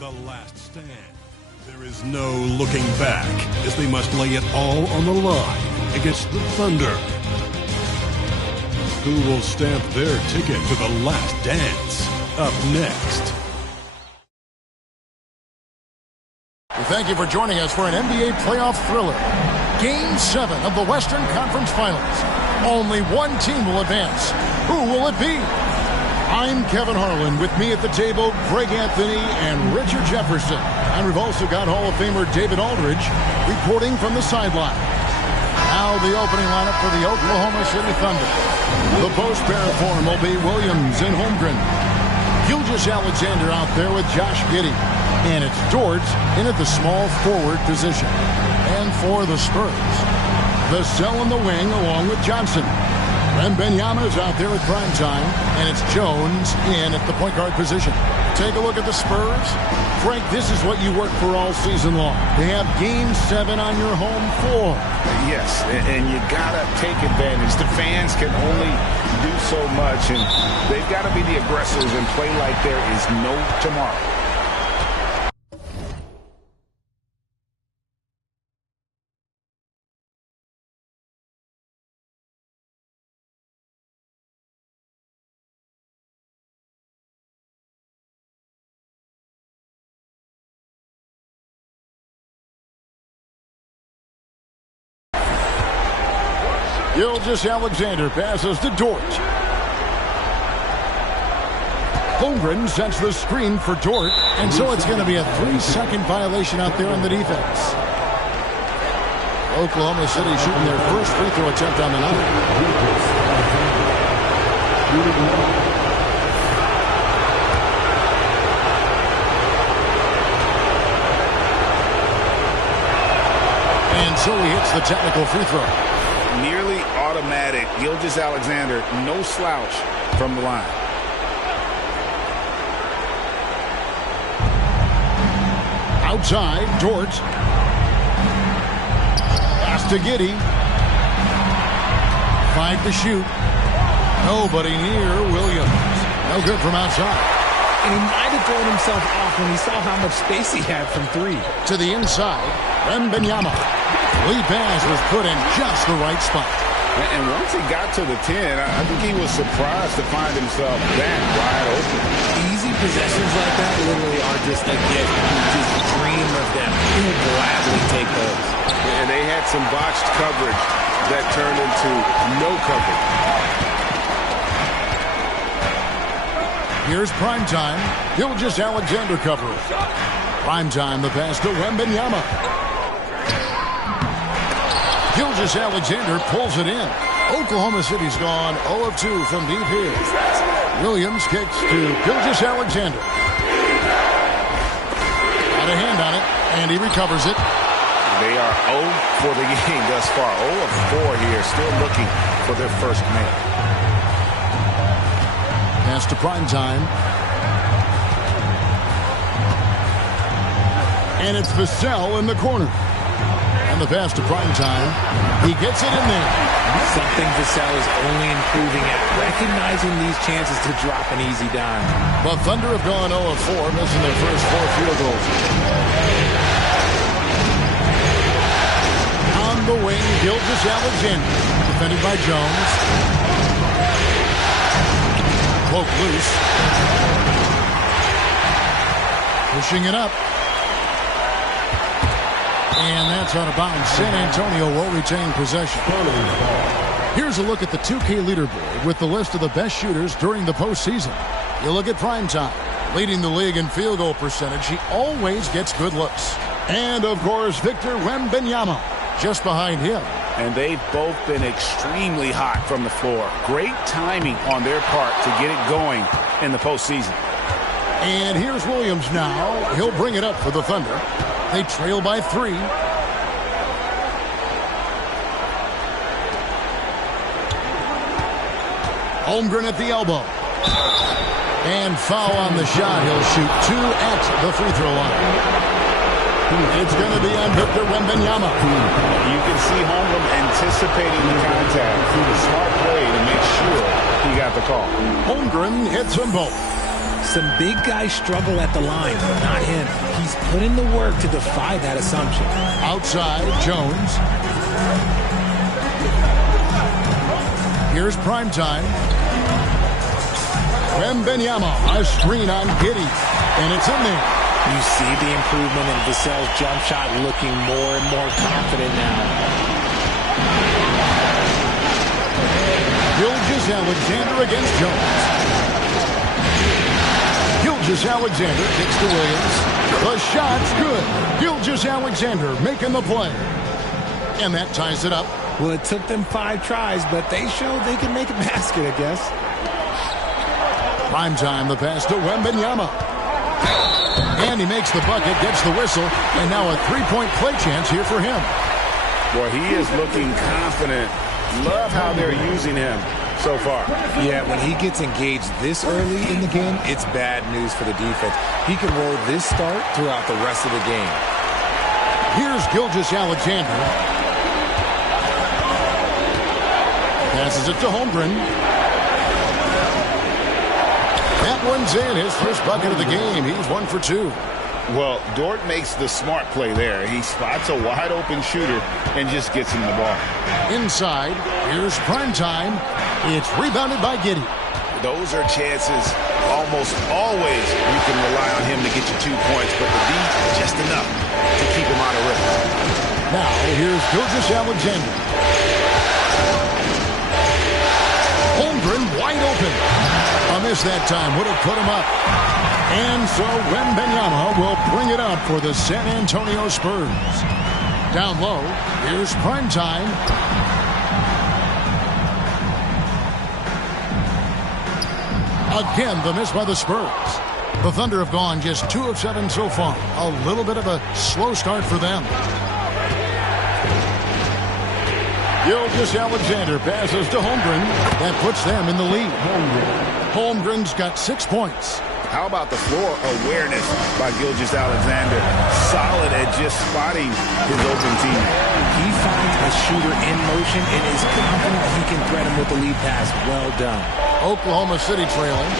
The last stand. There is no looking back as they must lay it all on the line against the Thunder. Who will stamp their ticket to the last dance? Up next. We thank you for joining us for an NBA playoff thriller. Game 7 of the Western Conference Finals. Only one team will advance. Who will it be? I'm Kevin Harlan. With me at the table, Greg Anthony and Richard Jefferson. And we've also got Hall of Famer David Aldridge reporting from the sideline. Now the opening lineup for the Oklahoma City Thunder. The post pair form will be Williams and Holmgren. Gilgeous-Alexander out there with Josh Giddey. And it's Dort in at the small forward position. And for the Spurs, Vassell in the wing along with Johnson. Wembanyama is out there at prime time, and it's Jones in at the point guard position. Take a look at the Spurs. Frank, this is what you work for all season long. They have Game 7 on your home floor. Yes, and you got to take advantage. The fans can only do so much, and they've got to be the aggressors and play like there is no tomorrow. Gilgeous-Alexander passes to Dort. Holmgren sets the screen for Dort, and so it's going to be a 3-second violation out there on the defense. Oklahoma City shooting their first free throw attempt on the night. And so he hits the technical free throw. Nearly automatic. Gilgeous-Alexander, no slouch from the line. Outside, Dort. Pass to Giddey. 5 to shoot. Nobody near Williams. No good from outside. And he might have thrown himself off when he saw how much space he had from 3. To the inside, Wembanyama. Lead pass was put in just the right spot. And once he got to the 10, I think he was surprised to find himself that wide open. Easy possessions like that literally are just a gift. You just dream of them. You will gladly take those. And they had some botched coverage that turned into no coverage. Here's primetime. Gilgeous-Alexander covering. Primetime, the pass to Wembanyama. Gilgeous-Alexander pulls it in. Oklahoma City's gone 0 of 2 from deep here. Williams kicks to Gilgeous-Alexander. Got a hand on it, and he recovers it. They are 0 for the game thus far. 0 of 4 here, still looking for their first man. Pass to primetime. And it's Vassell in the corner. And the pass to primetime. He gets it in there. Something Vassell is only improving at, recognizing these chances to drop an easy dime. The Thunder have gone 0 of 4, missing their first 4 field goals. On the wing, Gilgeous-Alexander, defended by Jones. Poke loose. Pushing it up. And that's out of bounds. San Antonio will retain possession. Here's a look at the 2K leaderboard with the list of the best shooters during the postseason. You look at primetime, leading the league in field goal percentage. He always gets good looks. And, of course, Victor Wembanyama just behind him. And they've both been extremely hot from the floor. Great timing on their part to get it going in the postseason. And here's Williams now. He'll bring it up for the Thunder. They trail by 3. Holmgren at the elbow. And foul on the shot. He'll shoot 2 at the free throw line. It's going to be on Victor Wembanyama. You can see Holmgren anticipating the contact. Through the smart play to make sure he got the call. Holmgren hits them both. Some big guys struggle at the line, but not him. He's put in the work to defy that assumption. Outside, Jones. Here's Primetime. Wembanyama, a screen on Giddey, and it's in there. You see the improvement in Vassell's jump shot, looking more and more confident now. Gilgeous-Alexander against Jones. Gilgeous-Alexander kicks to Williams. The shot's good. Gilgeous-Alexander making the play. And that ties it up. Well, it took them 5 tries, but they showed they can make a basket, I guess. Primetime, the pass to Wembanyama. And he makes the bucket, gets the whistle, and now a three-point play chance here for him. Boy, he is looking confident. Love how they're using him so far. Yeah, when he gets engaged this early in the game, it's bad news for the defense. He can roll this start throughout the rest of the game. Here's Gilgeous-Alexander. Passes it to Holmgren. That one's in. His first bucket of the game. He's 1 for 2. Well, Dort makes the smart play there. He spots a wide-open shooter and just gets him the ball. Inside, here's Primetime. It's rebounded by Giddey. Those are chances almost always you can rely on him to get you 2 points, but the D, just enough to keep him out of rhythm. Now, here's Gilgeous-Alexander. Holmgren wide open. A miss that time would have put him up. And so Wembanyama will bring it up for the San Antonio Spurs. Down low, here's Primetime. Again, the miss by the Spurs. The Thunder have gone just 2 of 7 so far. A little bit of a slow start for them. Gilgeous-Alexander passes to Holmgren. That puts them in the lead. Holmgren's got 6 points. How about the floor awareness by Gilgeous-Alexander? Solid at just spotting his open team. He finds a shooter in motion and is confident he can thread him with the lead pass. Well done. Oklahoma City trailing.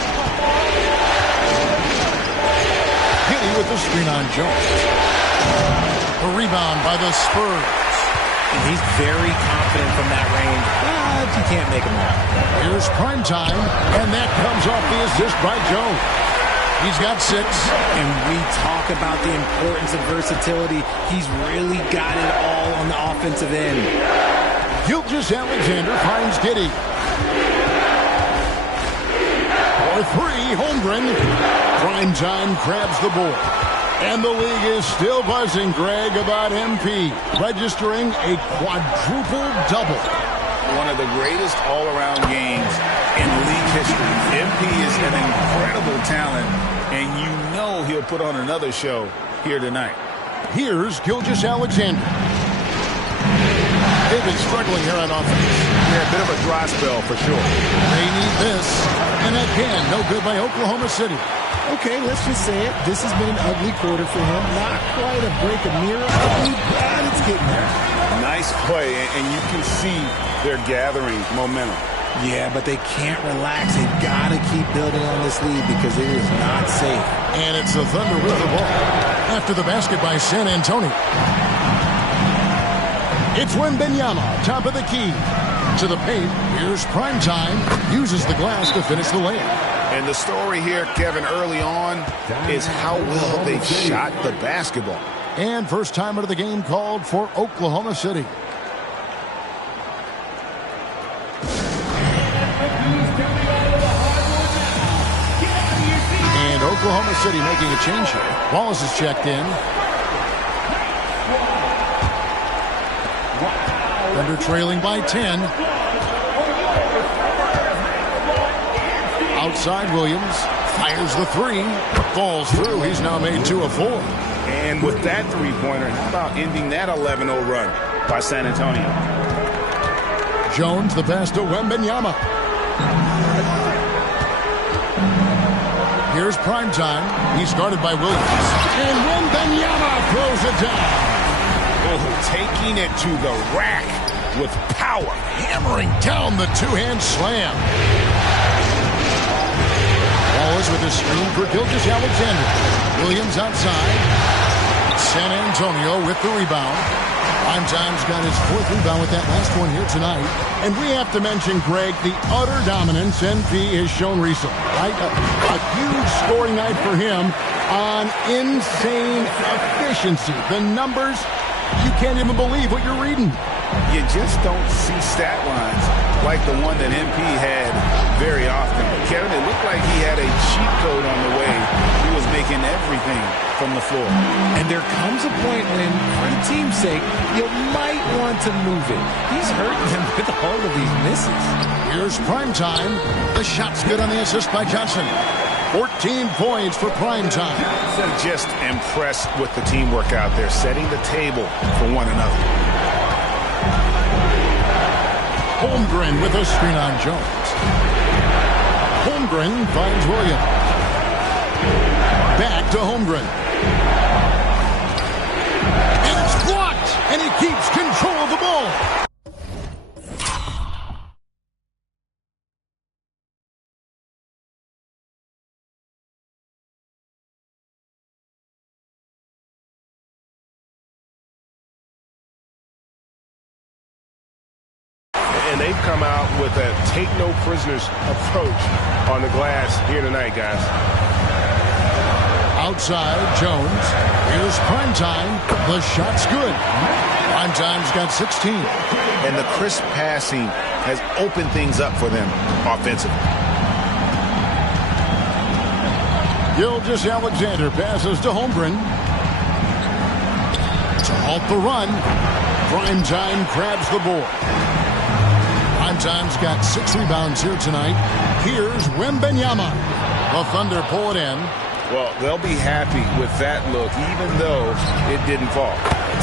Giddey with the screen on Jones. A rebound by the Spurs. And he's very confident from that range, but you can't make him out. Here's Primetime, and that comes off the assist by Jones. He's got 6. And we talk about the importance of versatility. He's really got it all on the offensive end. Gilgeous-Alexander finds Giddey. For 3, Holmgren. Primetime grabs the board. And the league is still buzzing, Greg, about MP, registering a quadruple double. One of the greatest all-around games in league history. MP is an incredible talent, and you know he'll put on another show here tonight. Here's Gilgeous-Alexander. They've been struggling here on offense. Yeah, a bit of a dry spell for sure. They need this. And again, no good by Oklahoma City. Okay, let's just say it. This has been an ugly quarter for him. Not quite a break a mirror ugly, but it's getting there. Nice play, and you can see they're gathering momentum. Yeah, but they can't relax. They've got to keep building on this lead because it is not safe. And it's the Thunder with the ball. After the basket by San Antonio. It's Wembanyama, top of the key. To the paint, here's Primetime. Uses the glass to finish the layup. And the story here, Kevin, early on is how well they shot the basketball. And first time out of the game called for Oklahoma City. And Oklahoma City making a change here. Wallace is checked in. Thunder trailing by 10. Outside Williams. Fires the 3. Falls through. He's now made 2 of 4. And with that three-pointer, how about ending that 11-0 run by San Antonio? Jones, the pass to Wembanyama. Here's Primetime. He's guarded by Williams. And Wembanyama throws it down. Oh, taking it to the rack with power. Hammering down the two-hand slam. Wallace with a screen for Gilgeous-Alexander. Williams outside. San Antonio with the rebound. Primetime's got his 4th rebound with that last one here tonight. And we have to mention, Greg, the utter dominance NP has shown recently, right? A huge scoring night for him on insane efficiency. The numbers, you can't even believe what you're reading. You just don't see stat lines like the one that MP had very often. Kevin, it looked like he had a cheat code on the way. He was making everything from the floor. And there comes a point when, for the team's sake, you might want to move it. He's hurting them with all of these misses. Here's Primetime. The shot's good on the assist by Johnson. 14 points for Primetime. Just impressed with the teamwork out there, setting the table for one another. Holmgren with a screen on Jones. Holmgren finds Williams. Back to Holmgren. And it's blocked. And he keeps control of the ball. And they've come out with a take-no-prisoners approach on the glass here tonight, guys. Outside, Jones. Here's Primetime. The shot's good. Primetime's got 16. And the crisp passing has opened things up for them offensively. Gilgeous-Alexander passes to Holmgren. To halt the run. Primetime grabs the board. Primetime's got 6 rebounds here tonight. Here's Wembanyama. The Thunder pull it in. Well, they'll be happy with that look, even though it didn't fall.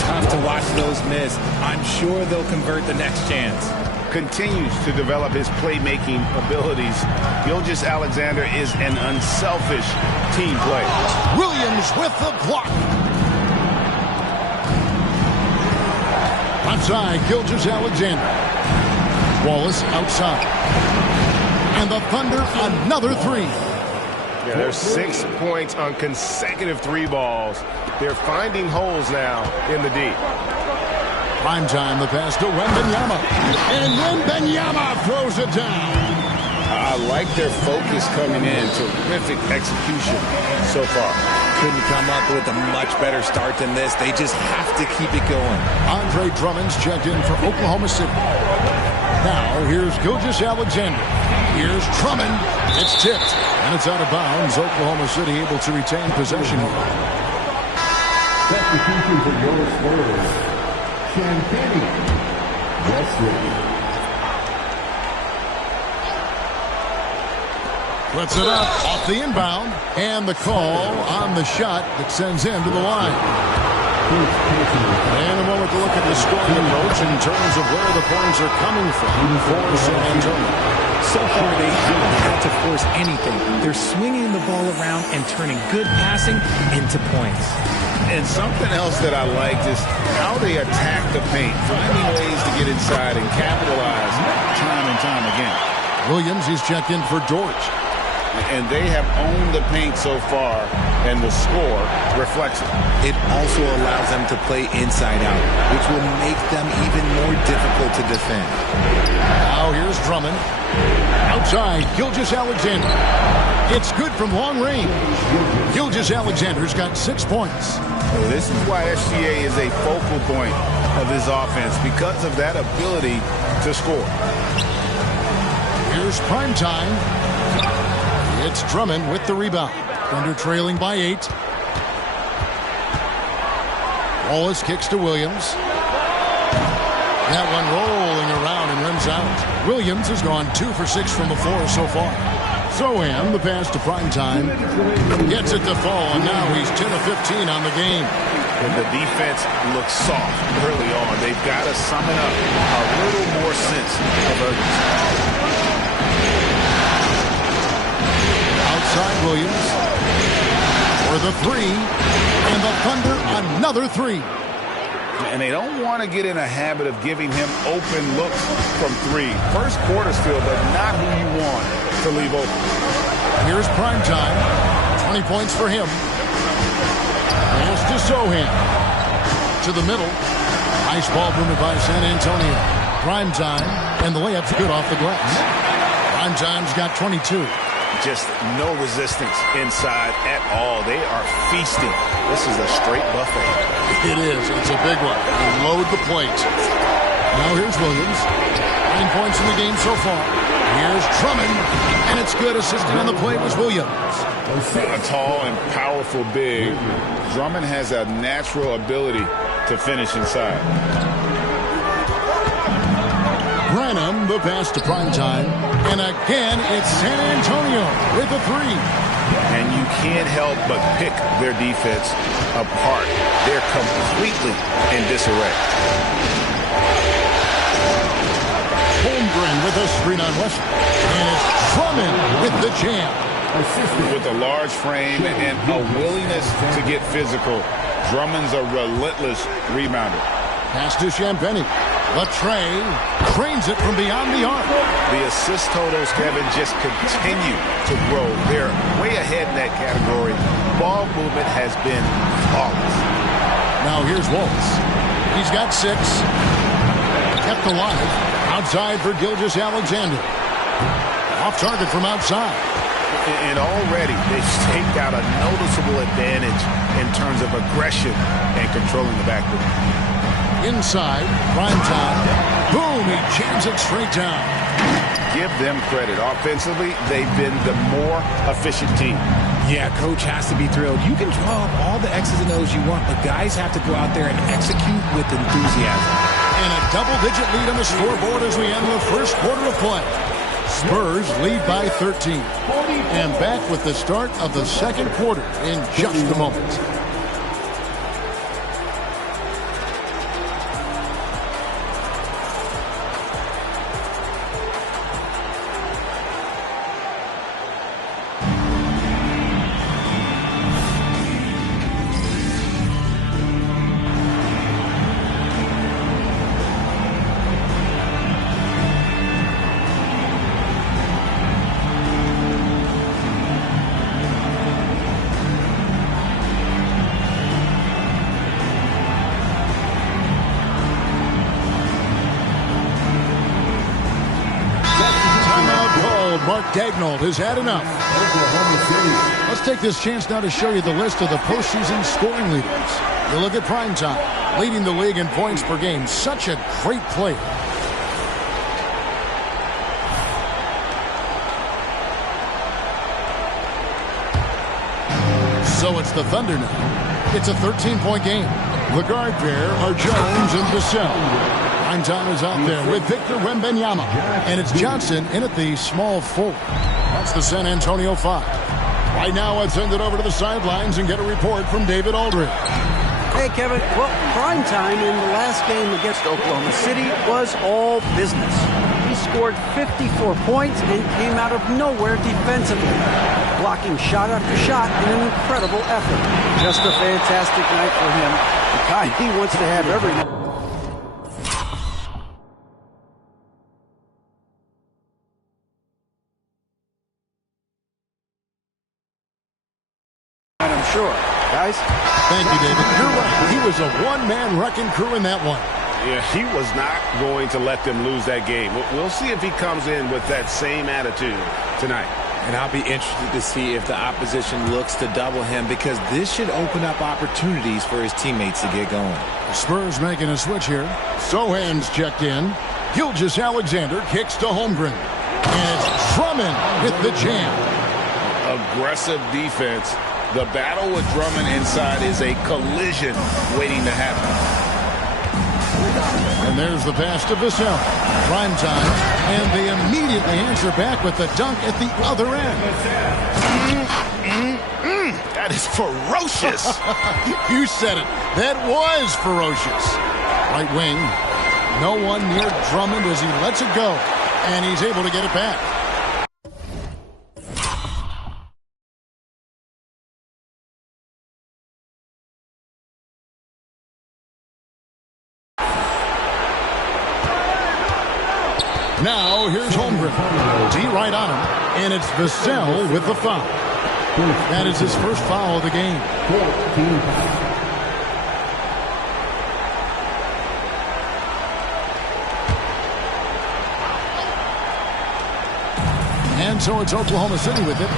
Tough to watch those miss. I'm sure they'll convert the next chance. Continues to develop his playmaking abilities. Gilgeous-Alexander is an unselfish team player. Williams with the block. Outside, Gilgeous-Alexander. Wallace outside. And the Thunder, another 3. Yeah, there's 6 points on consecutive 3 balls. They're finding holes now in the D. Primetime, the pass to Wembanyama. And Wembanyama throws it down. I like their focus coming in. Terrific execution so far. Couldn't come up with a much better start than this. They just have to keep it going. Andre Drummond's checked in for Oklahoma City. Now, here's Gilgeous-Alexander. Here's Drummond. It's tipped, and it's out of bounds. Oklahoma City able to retain possession. Substitution for your Spurs. Champagny. Westwood. Puts it up off the inbound, and the call on the shot that sends him to the line. And a moment to look at the scoring approach in terms of where the points are coming from for San Antonio. So far, they haven't had to force anything. They're swinging the ball around and turning good passing into points. And something else that I liked is how they attack the paint, finding ways to get inside and capitalize time and time again. Williams, he's checked in for Dort. And they have owned the paint so far, and the score reflects it. It also allows them to play inside out, which will make them even more difficult to defend. Now here's Drummond. Outside, Gilgeous-Alexander. It's good from long range. Gilgeous-Alexander's got 6 points. This is why SGA is a focal point of this offense, because of that ability to score. Here's Primetime. It's Drummond with the rebound. Thunder trailing by 8. Wallace kicks to Williams. That one rolling around and rims out. Williams has gone 2 for 6 from the floor so far. Soham, the pass to Primetime. Gets it to fall, and now he's 10 of 15 on the game. And the defense looks soft early on. They've got to summon up a little more sense of urgency. Outside Williams for the 3, and the Thunder another 3. And they don't want to get in a habit of giving him open looks from 3. First quarter still, but not who you want to leave open. Here's prime time. 20 points for him. Pass to Sochan. To the middle. Nice ball movement by San Antonio. Prime time, and the layup's good off the glass. Prime time's got 22. Just no resistance inside at all. They are feasting. This is a straight buffet. It is. It's a big one. And load the plate. Now here's Williams. 9 points in the game so far. Here's Drummond. And it's good. Assisting on the play was Williams. A tall and powerful big. Drummond has a natural ability to finish inside. Branham, the pass to prime time. And again, it's San Antonio with a three. And you can't help but pick their defense apart. They're completely in disarray. Holmgren with a screen on Westbrook. And it's Drummond with the jam. With a large frame and a willingness to get physical, Drummond's a relentless rebounder. Pass to Champagnie. Latre trains it from beyond the arc. The assist totals, Kevin, just continue to grow. They're way ahead in that category. Ball movement has been flawless. Now here's Waltz. He's got 6. Kept alive. Outside for Gilgeous-Alexander. Off target from outside. And already they've staked out a noticeable advantage in terms of aggression and controlling the backboard. Inside, prime time. Boom, he jams it straight down. Give them credit. Offensively, they've been the more efficient team. Yeah, coach has to be thrilled. You can draw up all the X's and O's you want, but guys have to go out there and execute with enthusiasm. And a double-digit lead on the scoreboard as we end the first quarter of play. Spurs lead by 13. And back with the start of the second quarter in just a moment. Mark Daigneault has had enough. Let's take this chance now to show you the list of the postseason scoring leaders. You look at prime time, leading the league in points per game. Such a great player. So it's the Thunder now. It's a 13-point game. The guard pair are Jones and Vassell. Prime time is out there with Victor Wembanyama. And it's Johnson in at the small forward. That's the San Antonio 5. Right now, let's send it over to the sidelines and get a report from David Aldridge. Hey, Kevin. Well, prime time in the last game against Oklahoma City was all business. He scored 54 points and came out of nowhere defensively, blocking shot after shot in an incredible effort. Just a fantastic night for him. The kind he wants to have every night. I'm sure. Guys? Thank you, David. You're right. He was a one-man wrecking crew in that one. Yeah, he was not going to let them lose that game. We'll see if he comes in with that same attitude tonight. And I'll be interested to see if the opposition looks to double him, because this should open up opportunities for his teammates to get going. Spurs making a switch here. Sochan's checked in. Gilgeous-Alexander kicks to Holmgren. And it's Drummond with the jam. Aggressive defense. The battle with Drummond inside is a collision waiting to happen. And there's the pass to Vassell. Prime time. And they immediately answer back with the dunk at the other end. That is ferocious. You said it. That was ferocious. Right wing. No one near Drummond as he lets it go. And he's able to get it back. Now, here's Holmgren. D right on him. And it's Vassell with the foul. That is his first foul of the game. 14. And so it's Oklahoma City with it,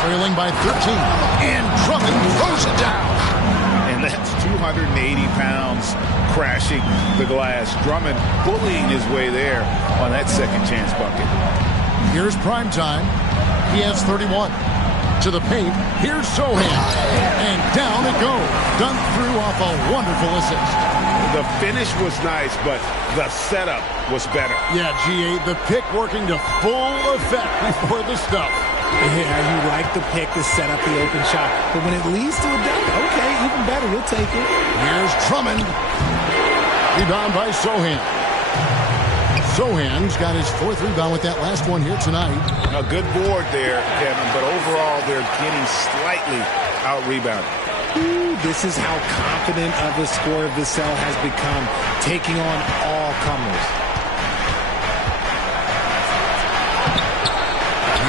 trailing by 13. And Drummond throws it down. And that's 280 pounds crashing the glass. Drummond bullying his way there on that second chance bucket. Here's prime time. He has 31. To the paint. Here's Sohan. And down it goes. Dunk through off a wonderful assist. The finish was nice, but the setup was better. Yeah, G.A., the pick working to full effect before the stuff. Yeah, you like the pick to set up the open shot. But when it leads to a dunk, okay, even better, we'll take it. Here's Drummond. Rebound by Sohan. Sohan's got his fourth rebound with that last one here tonight. A good board there, Kevin, but overall they're getting slightly out-rebounded. Ooh, this is how confident of a scorer Vassell has become, taking on all comers.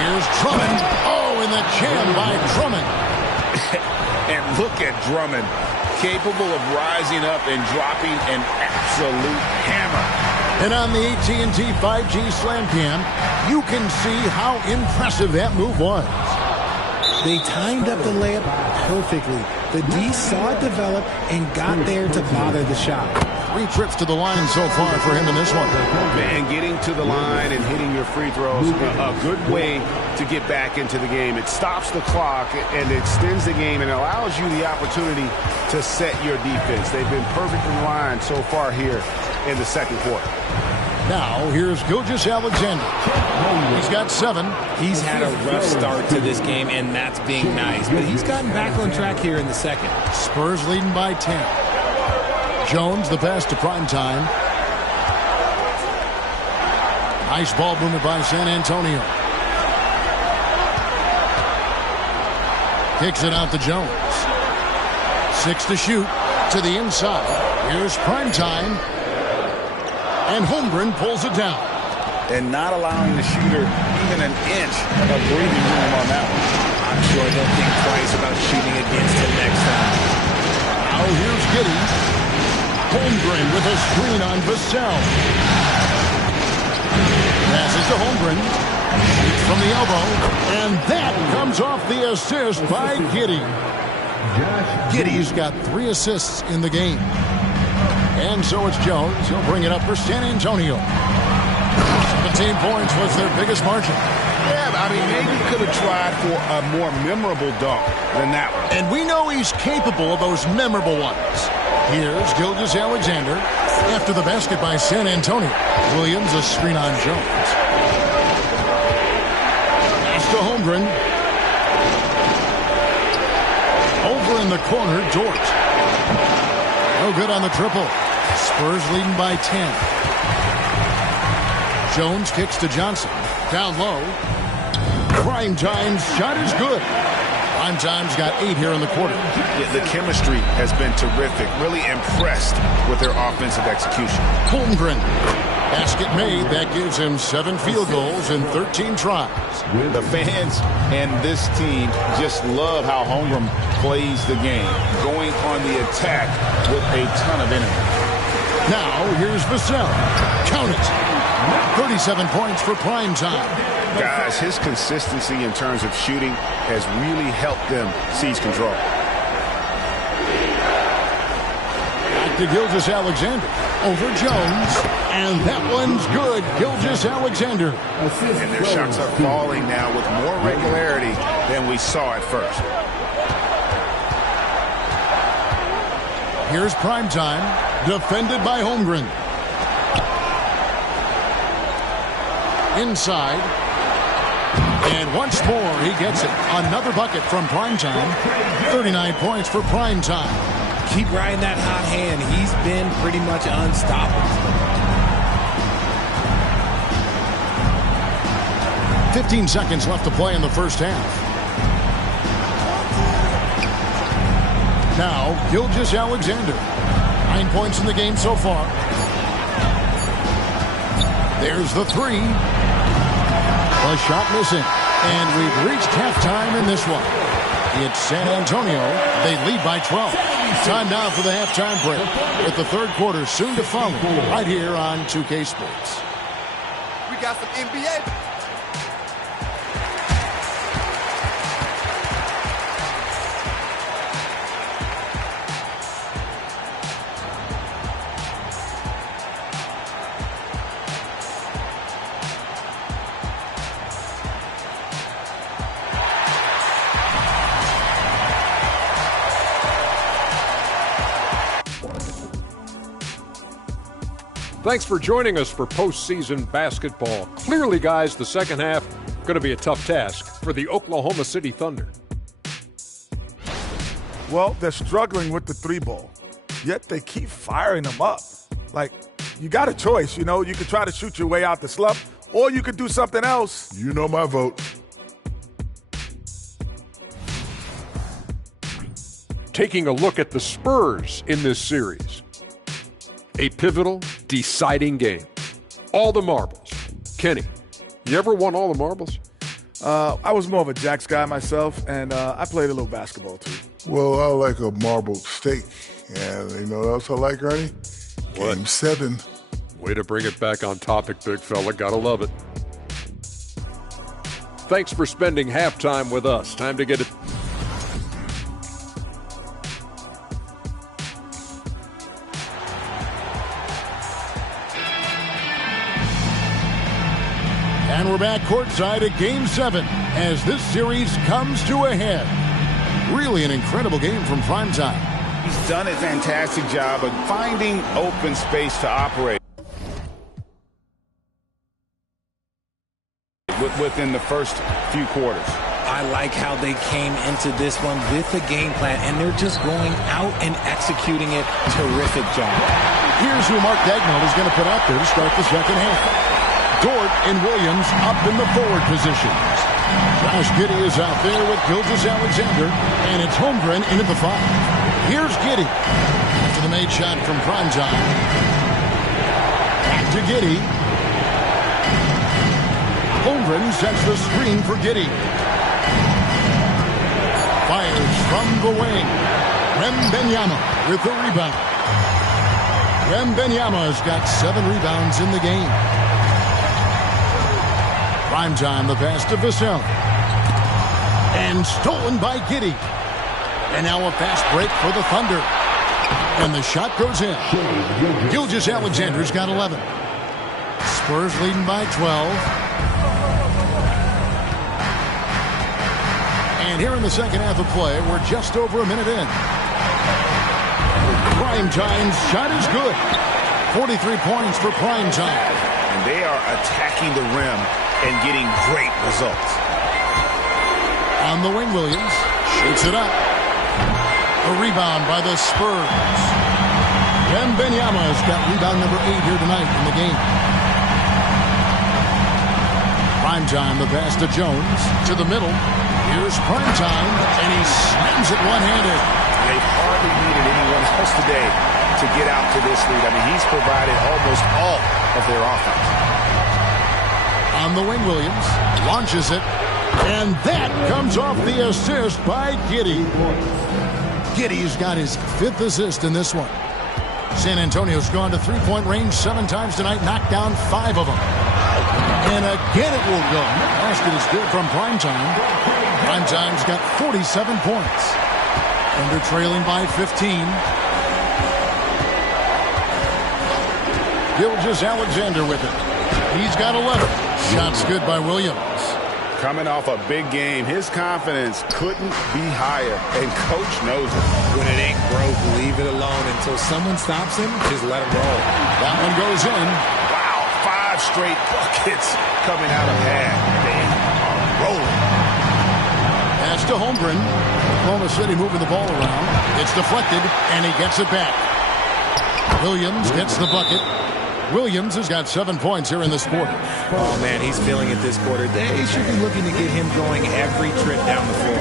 Here's Drummond. Oh, and the jam by Drummond. And look at Drummond, capable of rising up and dropping an absolute hammer. And on the AT&T 5G Slam Cam, you can see how impressive that move was. They timed up the layup perfectly. The D saw it develop and got there to bother the shot. 3 trips to the line so far for him in this one. And getting to the line and hitting your free throws, a good way to get back into the game. It stops the clock and extends the game and allows you the opportunity to set your defense. They've been perfectly lined so far here in the second quarter. Now, here's Gilgeous-Alexander. He's got 7. He's had a rough start to this game, and that's being nice. But he's gotten back on track here in the second. Spurs leading by 10. Jones, the pass to prime time. Nice ball movement by San Antonio. Kicks it out to Jones. 6 to shoot to the inside. Here's prime time. And Holmgren pulls it down. And not allowing the shooter even an inch of breathing room on that one. I'm sure they'll think twice about shooting against him next time. Now here's Giddey. Holmgren with a screen on Vassell. Passes to Holmgren. Shoots from the elbow. And that comes off the assist by Giddey. Giddey's got 3 assists in the game. And so it's Jones. He'll bring it up for San Antonio. 17 points was their biggest margin. Yeah, I mean, maybe could have tried for a more memorable dunk than that one. And we know he's capable of those memorable ones. Here's Gilgeous-Alexander after the basket by San Antonio. Williams a screen on Jones. Pass to Holmgren. Over in the corner, Dort. No good on the triple. Spurs leading by 10. Jones kicks to Johnson. Down low. Prime Time's shot is good. Prime Time's got 8 here in the quarter. Yeah, the chemistry has been terrific. Really impressed with their offensive execution. Holmgren. Basket made. That gives him 7 field goals in 13 tries. The fans and this team just love how Holmgren plays the game, going on the attack with a ton of energy. Now, here's Vassell. Count it. 37 points for prime time. Guys, his consistency in terms of shooting has really helped them seize control. Back to Gilgeous-Alexander. Over Jones. And that one's good. Gilgeous-Alexander. And their shots are falling now with more regularity than we saw at first. Here's prime time. Defended by Holmgren. Inside. And once more, he gets it. Another bucket from prime time. 39 points for prime time. Keep riding that hot hand. He's been pretty much unstoppable. 15 seconds left to play in the first half. Now, Gilgeous-Alexander. 9 points in the game so far. There's the 3. The shot missing. And we've reached halftime in this one. It's San Antonio. They lead by 12. Time now for the halftime break, with the third quarter soon to follow, right here on 2K Sports. We got some NBA. Thanks for joining us for postseason basketball. Clearly, guys, the second half going to be a tough task for the Oklahoma City Thunder. Well, they're struggling with the three ball, yet they keep firing them up. Like, you got a choice, you know. You could try to shoot your way out the slump, or you could do something else. You know my vote. Taking a look at the Spurs in this series. A pivotal, deciding game. All the marbles. Kenny, you ever won all the marbles? I was more of a jacks guy myself, and I played a little basketball too. Well, I like a marbled steak. And you know what else I like, Ernie? What? Game 7. Way to bring it back on topic, big fella. Gotta love it. Thanks for spending halftime with us. Time to get it. And we're back courtside at Game 7 as this series comes to a head. Really an incredible game from Primetime. He's done a fantastic job of finding open space to operate within the first few quarters. I like how they came into this one with a game plan, and they're just going out and executing it. Terrific job. Here's who Mark Daigneault is going to put out there to start the second half. Dort and Williams up in the forward positions. Josh Giddey is out there with Gilgeous-Alexander, and it's Holmgren in at the 5. Here's Giddey after the made shot from Primetime. Back to Giddey. Holmgren sets the screen for Giddey. Fires from the wing. Wembanyama with the rebound. Wembanyama's got 7 rebounds in the game. Primetime, the pass to Vassell. And stolen by Giddey. And now a fast break for the Thunder. And the shot goes in. Gilgeous-Alexander's got 11. Spurs leading by 12. And here in the second half of play, we're just over a minute in. Primetime's shot is good. 43 points for Primetime. And they are attacking the rim and getting great results. On the wing, Williams shoots it up. A rebound by the Spurs. Wembanyama's got rebound number 8 here tonight in the game. Primetime, the pass to Jones. To the middle. Here's Primetime, and he slams it one-handed. They've hardly needed anyone else today to get out to this lead. I mean, he's provided almost all of their offense. On the wing, Williams launches it, and that comes off the assist by Giddey. Giddey's got his 5th assist in this one. San Antonio's gone to three-point range 7 times tonight, knocked down 5 of them. And again it will go. Basket is good from Primetime. Primetime's got 47 points. Thunder trailing by 15. Gilgeous-Alexander with it. He's got 11. Shots good by Williams. Coming off a big game, his confidence couldn't be higher, and Coach knows it. When it ain't broke, leave it alone until someone stops him. Just let him roll. That one goes in. Wow, 5 straight buckets coming out of half. They are rolling. Pass to Holmgren. Oklahoma City moving the ball around. It's deflected, and he gets it back. Williams gets the bucket. Williams has got 7 points here in this quarter. Oh, man, he's feeling it this quarter. They should be looking to get him going every trip down the floor.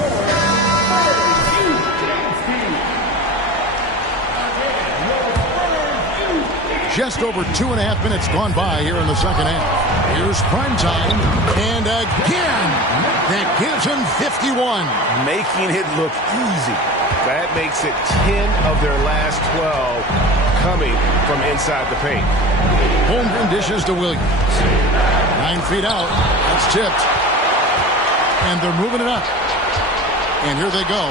Just over 2.5 minutes gone by here in the second half. Here's Primetime, and again, that gives him 51. Making it look easy. That makes it 10 of their last 12 coming from inside the paint. Holmgren dishes to Williams. 9 feet out. It's tipped. And they're moving it up. And here they go.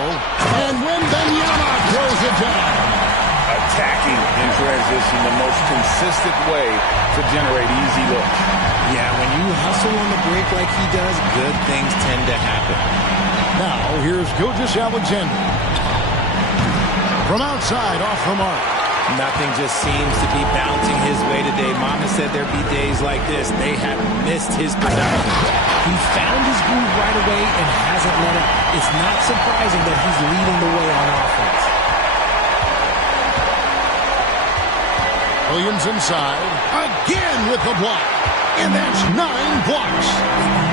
And Wembanyama throws it down. Attacking in transition, the most consistent way to generate easy looks. Yeah, when you hustle on the break like he does, good things tend to happen. Now, here's Gilgeous-Alexander. From outside, off the mark. Nothing just seems to be bouncing his way today. Mama said there'd be days like this. They have missed his production. He found his groove right away and hasn't let up. It's not surprising that he's leading the way on offense. Williams inside. Again with the block. And that's 9 blocks.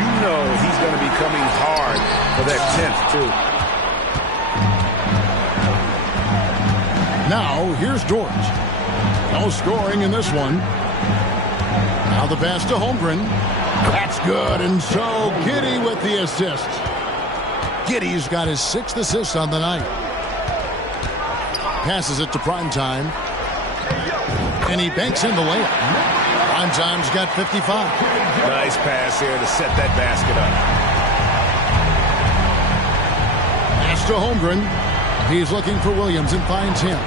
You know he's going to be coming hard for that 10th, too. Now, here's Dort. No scoring in this one. Now the pass to Holmgren. That's good, and so Giddey with the assist. Giddey's got his 6th assist on the night. Passes it to Primetime. And he banks in the layup. Primetime's got 55. Nice pass here to set that basket up. Pass to Holmgren. He's looking for Williams and finds him.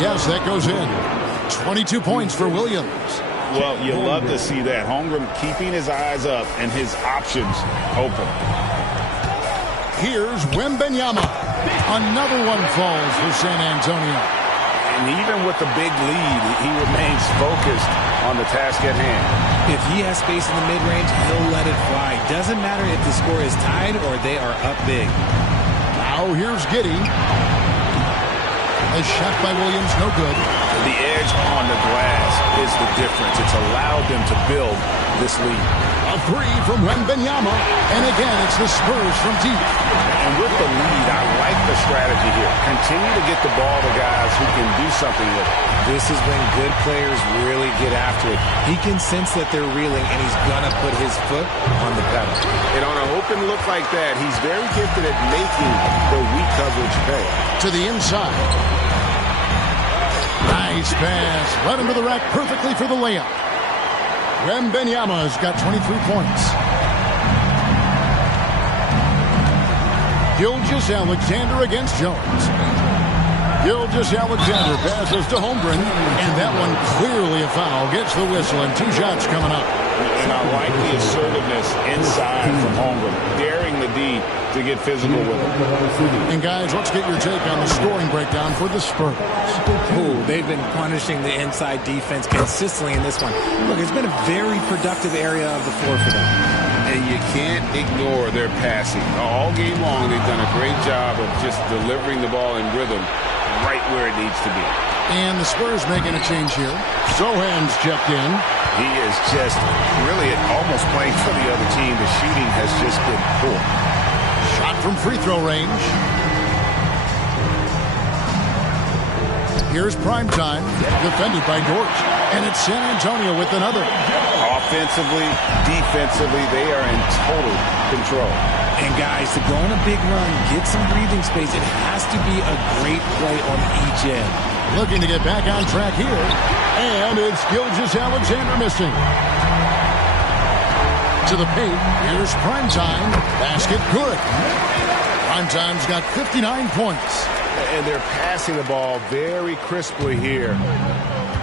Yes, that goes in. 22 points for Williams. Well, you love to see that. Holmgren keeping his eyes up and his options open. Here's Wembanyama. Another one falls for San Antonio. And even with the big lead, he remains focused on the task at hand. If he has space in the mid-range, he'll let it fly. Doesn't matter if the score is tied or they are up big. Now here's Giddey. A shot by Williams, no good. The edge on the glass is the difference. It's allowed them to build this lead. A 3 from Wembanyama. And again, it's the Spurs from deep. And with the lead, I like the strategy here. Continue to get the ball to guys who can do something with it. This is when good players really get after it. He can sense that they're reeling, and he's going to put his foot on the pedal. And on an open look like that, he's very gifted at making the weak coverage pay. To the inside. Nice pass. Led him to the rack perfectly for the layup. Wembanyama's got 23 points. Gilgeous-Alexander against Jones. Gilgeous-Alexander passes to Holmgren, and that one clearly a foul. Gets the whistle, and 2 shots coming up. And I like the assertiveness inside from Holmgren, daring the D to get physical with him. And guys, let's get your take on the scoring breakdown for the Spurs. Ooh, they've been punishing the inside defense consistently in this one. Look, it's been a very productive area of the floor for them. And you can't ignore their passing. All game long, they've done a great job of just delivering the ball in rhythm right where it needs to be. And the Spurs making a change here. Sohan's checked in. He is just really almost playing for the other team. The shooting has just been poor. Shot from free throw range. Here's Primetime, defended by Dort. And it's San Antonio with another. Offensively, defensively, they are in total control. And guys, to go on a big run, get some breathing space, it has to be a great play on each end. Looking to get back on track here. And it's Gilgeous-Alexander missing. To the paint, here's Primetime. Basket good. Primetime's got 59 points. And they're passing the ball very crisply here.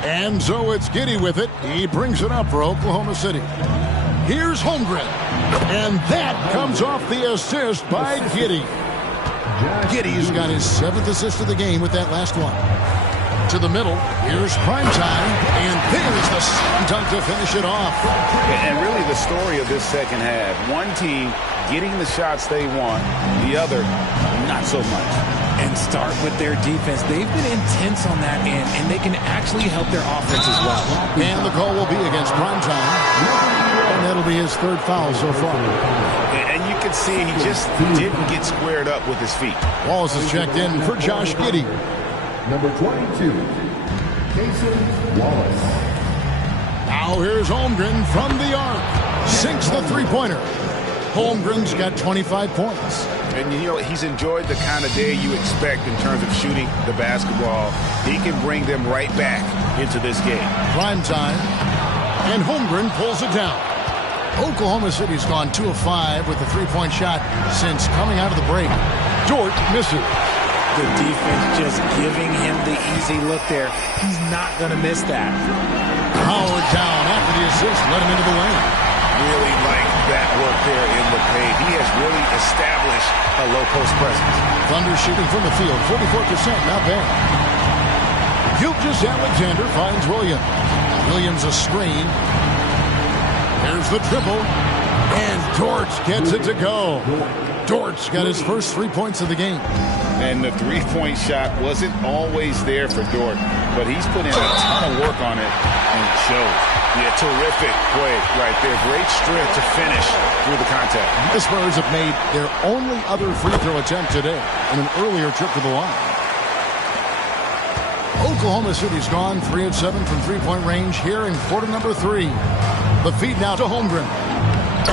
And so it's Giddey with it. He brings it up for Oklahoma City. Here's Holmgren. And that comes off the assist by Giddey. Giddey's got his 7th assist of the game with that last one. To the middle, here's Primetime, and there's the slam dunk to finish it off. And really the story of this second half, one team getting the shots they want, the other not so much. And start with their defense. They've been intense on that end, and they can actually help their offense as well. And the call will be against Primetime, and that'll be his 3rd foul so far. And you can see he just didn't get squared up with his feet. Wallace is checked in for Josh Giddey. Number 22, Cason Wallace. Now here's Holmgren from the arc. Sinks the three-pointer. Holmgren's got 25 points. And, you know, he's enjoyed the kind of day you expect in terms of shooting the basketball. He can bring them right back into this game. Prime time. And Holmgren pulls it down. Oklahoma City's gone 2 of 5 with the three-point shot since coming out of the break. Dort misses. The defense just giving him the easy look there. He's not going to miss that. Howard down after the assist, let him into the lane. Really like that work there in the paint. He has really established a low post presence. Thunder shooting from the field, 44%, not bad. Gilgeous-Alexander finds Williams. Williams a screen. There's the triple. And Dort gets it to go. Dort's got his first 3 points of the game. And the three-point shot wasn't always there for Dort, but he's put in a ton of work on it, and it shows. Yeah, terrific play right there. Great strength to finish through the contact. The Spurs have made their only other free throw attempt today in an earlier trip to the line. Oklahoma City's gone 3 of 7 from three-point range here in quarter number 3. The feed now to Holmgren.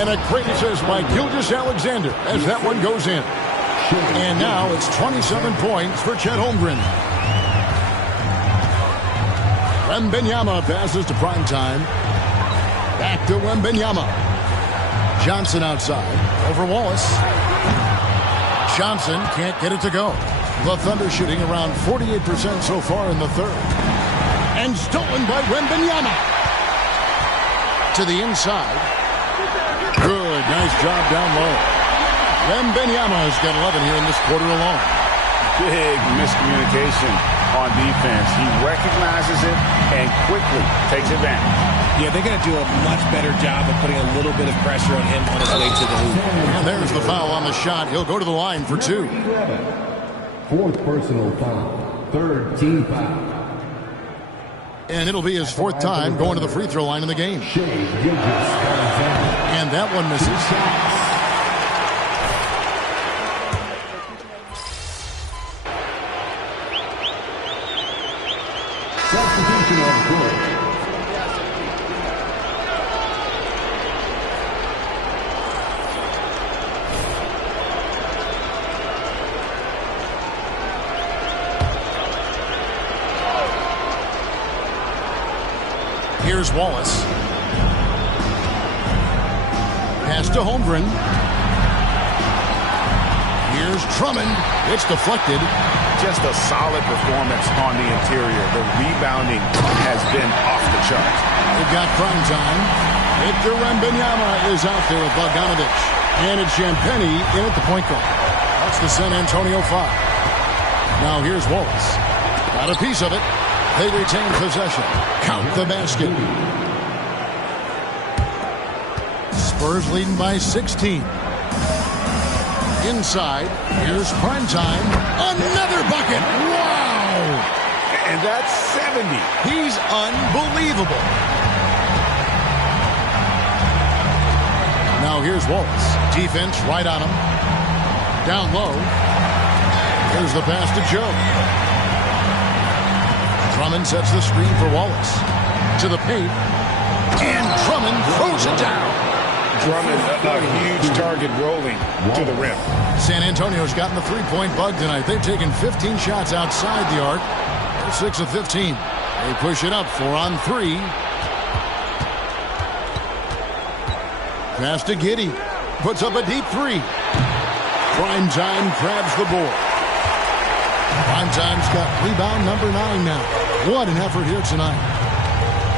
And a great assist by Gilgeous-Alexander as that one goes in. And now it's 27 points for Chet Holmgren. Wembanyama passes to Primetime. Back to Wembanyama. Johnson outside. Over Wallace. Johnson can't get it to go. The Thunder shooting around 48% so far in the third. And stolen by Wembanyama. To the inside. Good. Nice job down low. Wembanyama's got 11 here in this quarter alone. Big miscommunication on defense. He recognizes it and quickly takes advantage. Yeah, they're going to do a much better job of putting a little bit of pressure on him on his way to the hoop. And there's the foul on the shot. He'll go to the line for 2. Fourth personal foul. Third team foul. And it'll be his 4th time going to the free throw line in the game. And that one misses. Substitution on the court. Here's Wallace. Pass to Holmgren. Here's Drummond. It's deflected. Just a solid performance on the interior. The rebounding has been off the charts. We've got prime time. Victor Wembanyama is out there with Bogdanovich. And it's Champagnie in at the point guard. That's the San Antonio 5. Now here's Wallace. Got a piece of it. They retain possession. Count the basket. Spurs leading by 16. Inside, here's Primetime. Another bucket. Wow! And that's 70. He's unbelievable. Now here's Wallace. Defense right on him. Down low. Here's the pass to Joe. Drummond sets the screen for Wallace. To the paint. And Drummond throws it down. Drummond, a huge target rolling to the rim. San Antonio's gotten the three-point bug tonight. They've taken 15 shots outside the arc. They're 6 of 15. They push it up 4 on 3. Pass to Giddey. Puts up a deep 3. Primetime grabs the board. Primetime's got rebound number 9 now. What an effort here tonight.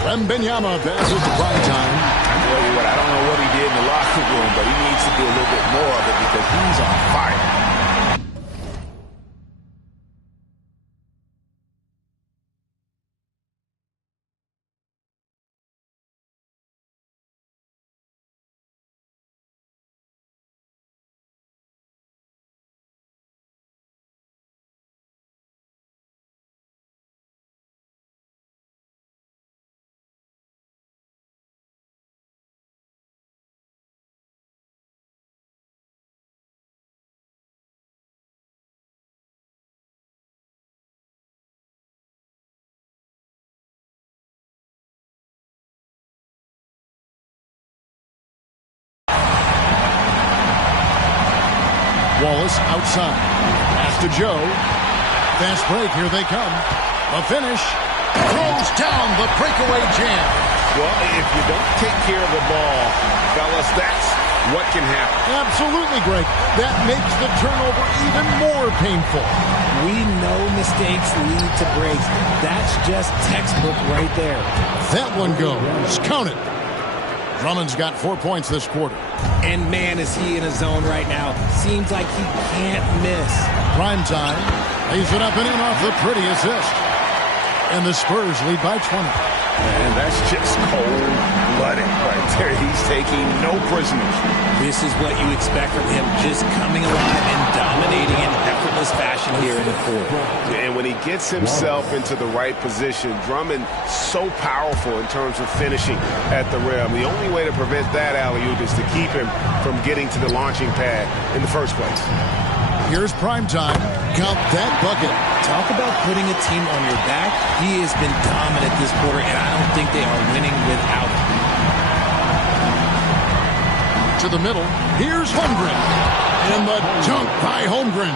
Wembanyama passes to Primetime. I tell you what, I don't know what he did in the locker room, but he needs to do a little bit more of it because he's on fire. Wallace outside. Pass to Joe. Fast break, here they come. A finish. Throws down the breakaway jam. Well, if you don't take care of the ball, fellas, that's what can happen. Absolutely, Greg. That makes the turnover even more painful. We know mistakes lead to breaks. That's just textbook right there. That one goes. Count it. Drummond's got 4 points this quarter. And man, is he in a zone right now. Seems like he can't miss. Prime time. Lays it up and in off the pretty assist. And the Spurs lead by 20. And that's just cold-blooded right there. He's taking no prisoners. This is what you expect from him, just coming alive and dominating in effortless fashion here in the court. And when he gets himself into the right position, Drummond so powerful in terms of finishing at the rim. The only way to prevent that alley-oop is to keep him from getting to the launching pad in the first place. Here's prime time. Count that bucket. Talk about putting a team on your back. He has been dominant this quarter, and I don't think they are winning without him. To the middle. Here's Holmgren. And the dunk by Holmgren.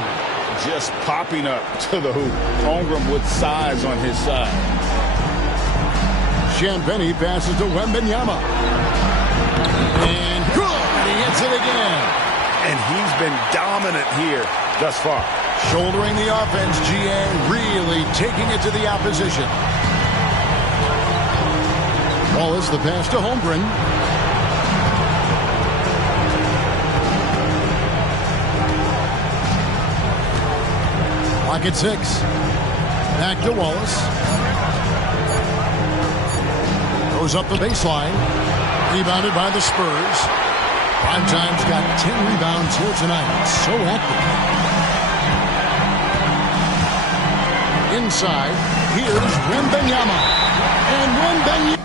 Just popping up to the hoop. Holmgren with size on his side. Champagnie passes to Wembanyama. And good. And he hits it again. And he's been dominant here thus far. Shouldering the offense, GA really taking it to the opposition. Wallace, the pass to Holmgren. Clock at 6. Back to Wallace. Goes up the baseline. Rebounded by the Spurs. Primetime's got 10 rebounds here tonight. So active. Inside, here's Wembanyama. And Wembanyama.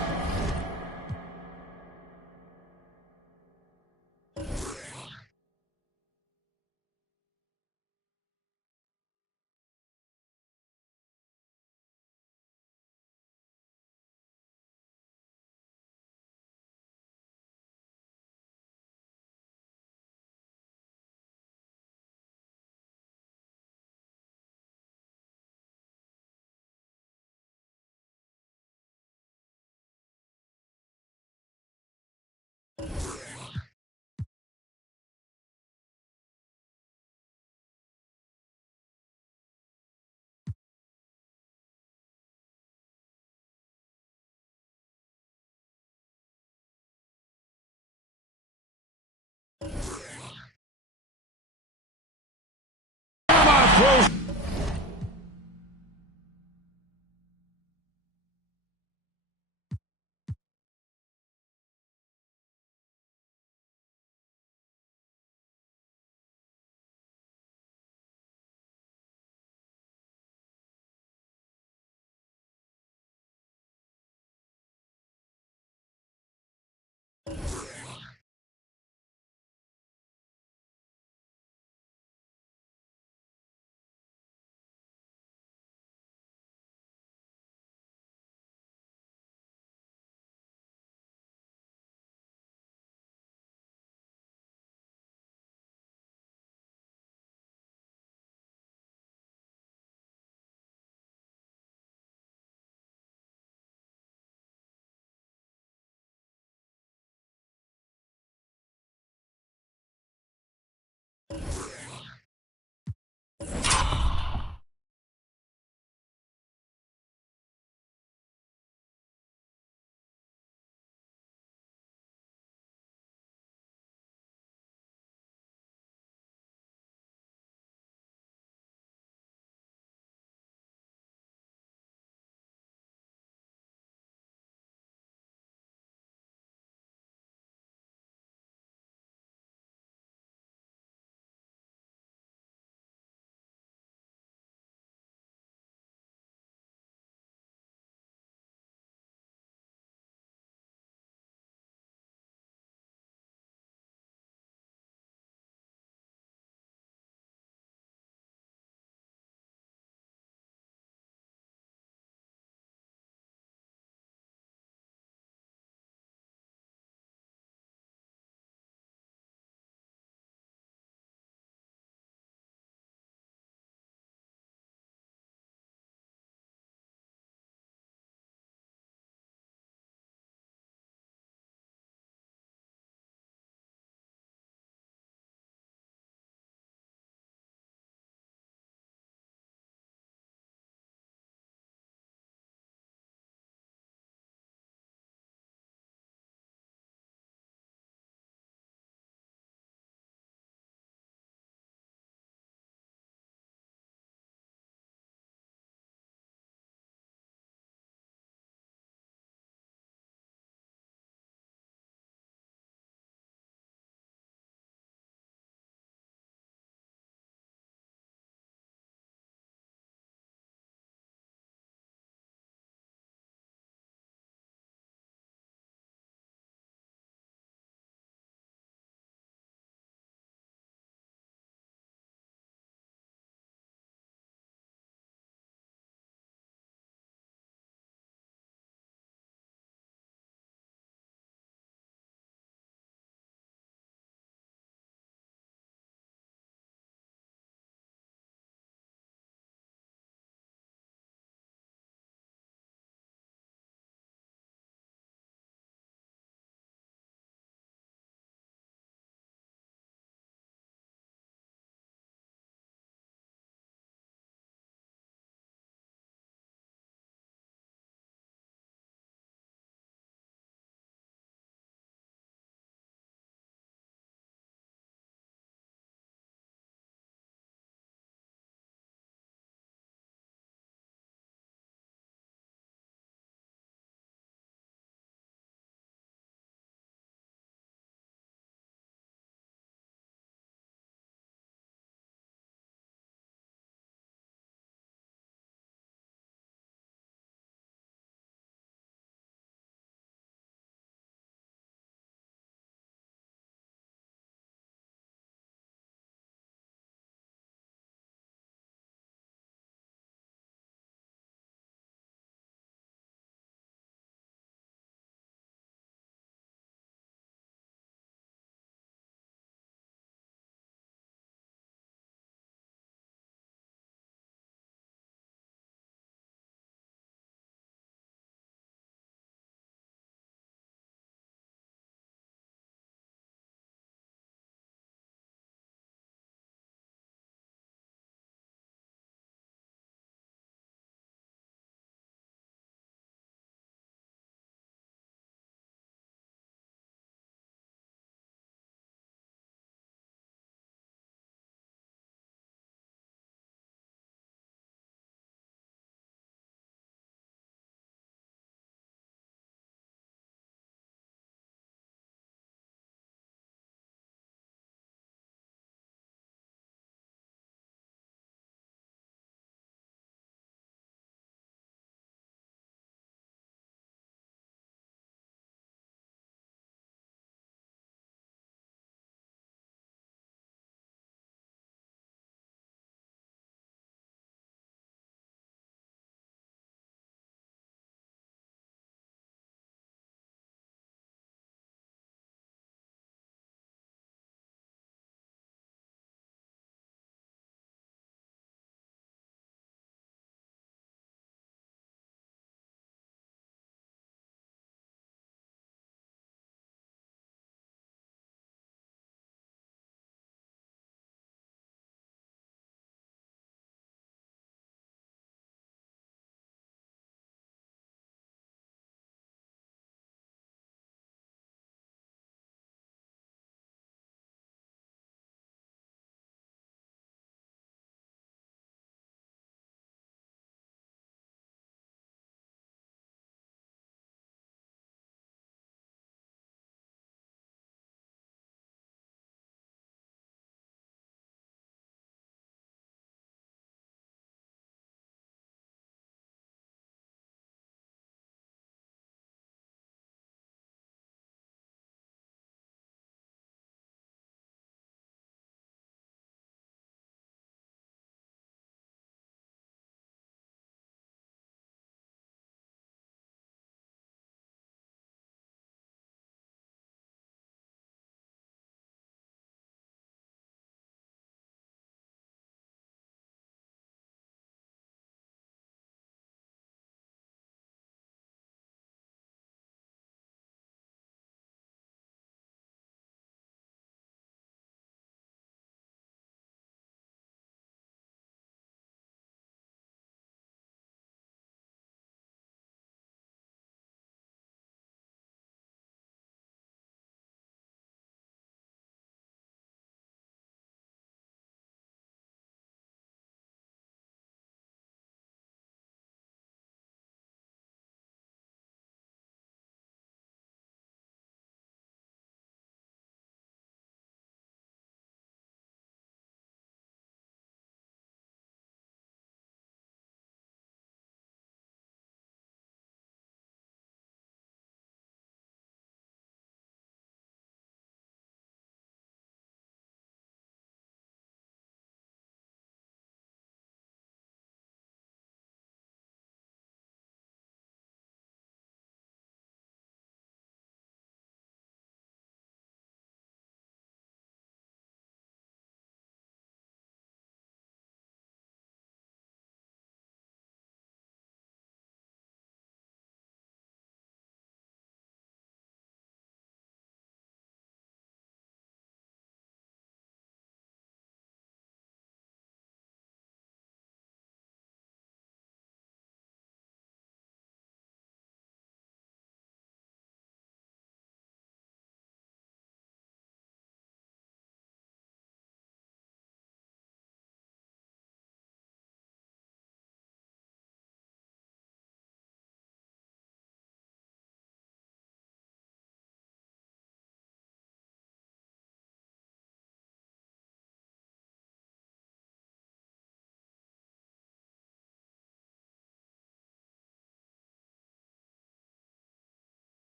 Throws